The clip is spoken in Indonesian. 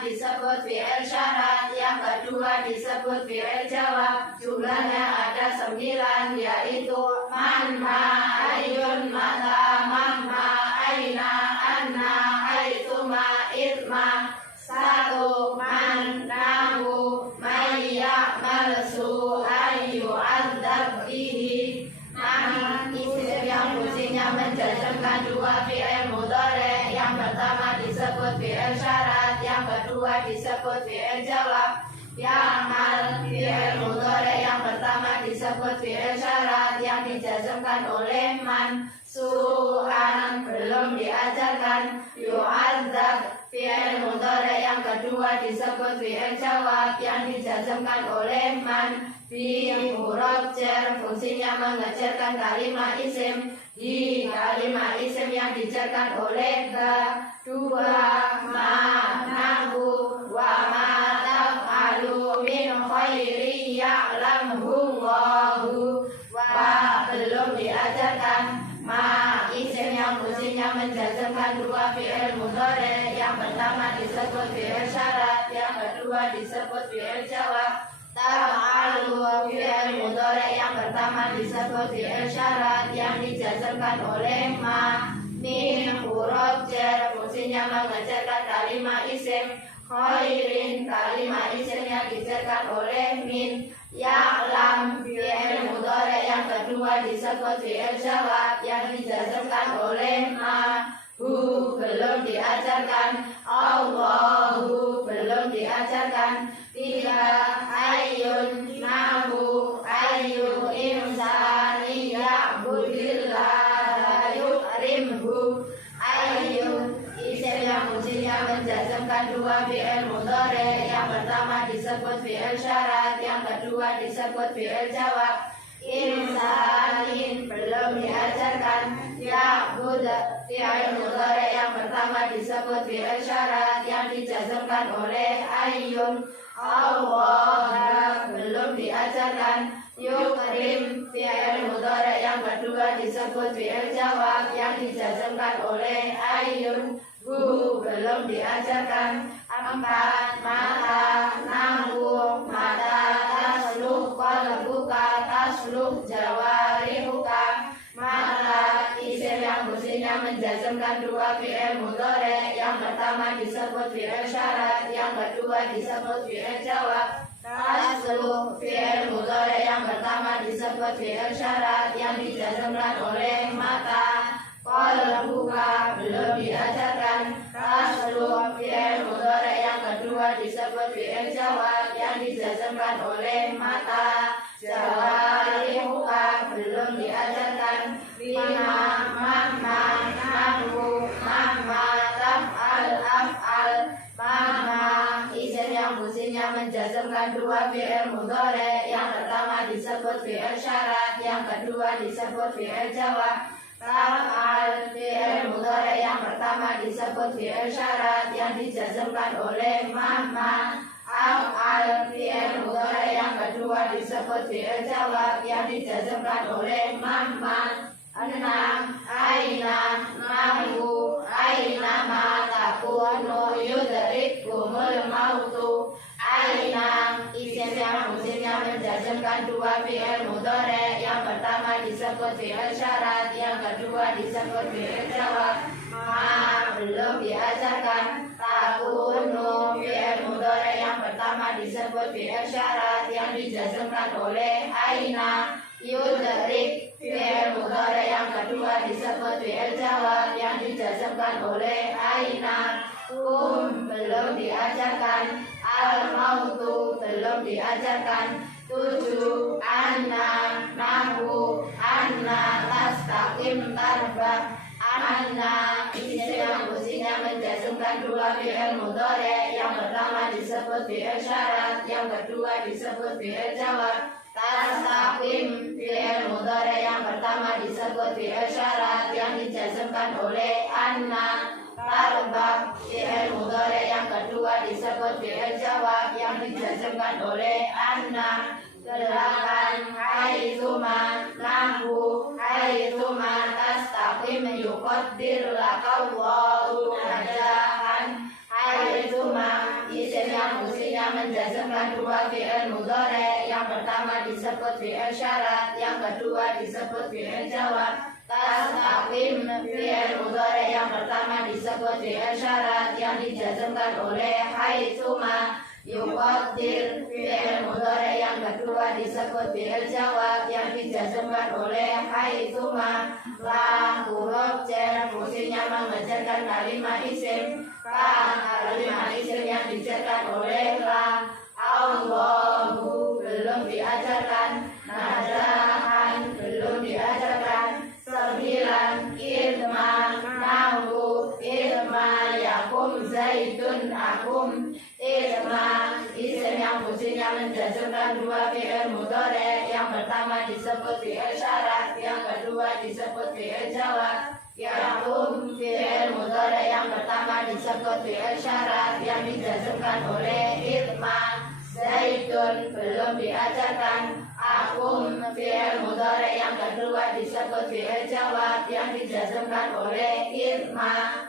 disebut fi'il syarat, yang kedua disebut fi'il jawab. Jumlahnya ada 9, yaitu man, ma, ayun, mata, mamma, aina, anna, aituma, itma. 1. Man, nahu, mayya, malsu, ayu, adzab, bihi. Man, isim yang fungsinya menjazmkan 2 fi'il mudhari'. Yang pertama disebut fi'il syarat, yang kedua disebut fi'il jawab. Ya'mal, fi'il mudhari' yang pertama disebut fi'il syarat yang dijazmkan oleh man. Su'an, belum diajarkan. Yu'adzab, fi'il mudhari' yang kedua disebut fi'il jawab yang dijazmkan oleh man. Fi huruf jar, fungsinya mengejarkan kalimat isim. Di kalimat isim yang dijarkan oleh ba. 2. Ma, nahu, wa ma taf'alu min khairi ya'lamhu Allahu. Wa, belum diajarkan. Ma, isim yang fungsinya menjazmkan 2 fi'il mudhari'. Yang pertama disebut fi'il syarat, yang kedua disebut fi'il jawab. Taf'alu, fi'il mudhari' yang pertama disebut fi'il syarat yang dijazmkan oleh ma. Min huruf jar, fungsinya mengejarkan kalimat isim. Khairin, kalimat isim yang dijarkan oleh min. Ya'lam, fi'il mudhari' yang kedua disebut fi'il jawab yang dijazmkan oleh ma. Hu, belum diajarkan. Allahu, belum diajarkan. 3. Ayyun, nahu, ayyu insani ya'budillah yukrimhu. Ayyun, isim yang fungsinya menjazmkan 2 fi'il mudhari'. Yang pertama disebut fi'il syarat, yang kedua disebut fi'il jawab. Insanin, belum diajarkan. Ya'bud, fi'il mudhari' yang pertama disebut fi'il syarat yang dijazmkan oleh ayyun. Allah, belum diajarkan. Yukrim, fi'il mudhari' yang kedua disebut fi'il jawab yang dijazmkan oleh ayyun. Hu, belum diajarkan. 4. Mata, nahu, mata tasluh qalbuka tasluh jawarihuka. Mata, isim yang fungsinya menjazmkan 2 fi'il mudhari'. Yang pertama disebut fi'il syarat, yang kedua disebut fi'il jawab. Tasluh, fi'il mudhari' yang pertama disebut fi'il syarat yang dijazmkan oleh mata. Qalbuka, belum diajarkan. Tasluh, fi'il mudhari' yang kedua disebut fi'il jawab yang dijazmkan oleh mata. Jawarihuka, belum diajarkan. 5. Mamma, nahu, mamma taf'al, af'al. Mamma, isim yang fungsinya menjazmkan 2 fi'il mudhari'. Yang pertama disebut fi'il syarat, yang kedua disebut fi'il jawab. Taf'al, fi'il mudhari' yang pertama disebut fi'il syarat yang dijazmkan oleh mamma. Af'al, fi'il mudhari' yang kedua disebut fi'il jawab yang dijazmkan oleh mamma. 6. Aina, nahu, aina ma takunu yudrikumul mautu. Aina, isim yang fungsinya menjazmkan 2 fi'il mudhari'. Yang pertama disebut fi'il syarat, yang kedua disebut fi'il jawab. Ma, belum diajarkan. Takunu, fi'il mudhari' yang pertama disebut fi'il syarat yang dijazmkan oleh aina. Yudrik, fi'il mudhari' yang kedua disebut fi'il jawab yang dijazmkan oleh aina. Belum diajarkan. Al-mautu, belum diajarkan. 7. Anna, nahu, anna tastaqim tarbah. Anna, isim yang fungsinya menjazmkan 2 fi'il mudhari'. Yang pertama disebut fi'il syarat, yang kedua disebut fi'il jawab. Tastaqim, fi'il mudhari' yang pertama disebut fi'il syarat yang dijazmkan oleh anna. Tarbah, fi'il mudhari' yang kedua disebut fi'il jawab yang dijazmkan oleh anna. 8. Haitsuma, nahu, haitsuma tastaqim yuqaddir lakallahu najahan. Haitsuma, dijazmkan dua fi'il mudhari, yang pertama disebut fi'il syarat, yang kedua disebut fi'il jawab. Taqdim fi'il mudhari yang pertama disebut fi'il syarat yang dijazmkan oleh haitsuma. Yuqaddir fi'il mudhari yang kedua disebut fi'il jawab yang dijazmkan oleh haitsuma. La huruf jar fungsinya mengejarkan kalimat isim. Kalimat isim yang dijarkan oleh la. Allahu belum diajarkan. Nazahan belum diajarkan. Sembilan ilma nahu ilma yakum zaidun akum. Ilma isim yang fungsinya menjazmkan dua fi'il mudhari, yang pertama disebut fi'il syarat, yang kedua disebut fi'il jawab. Yakum fi'il mudhari yang pertama disebut fi'il syarat yang dijazmkan oleh ilma. Zaidun belum diajarkan. Akum fi'il mudhari yang kedua disebut fi'il jawab yang dijazmkan oleh ilma.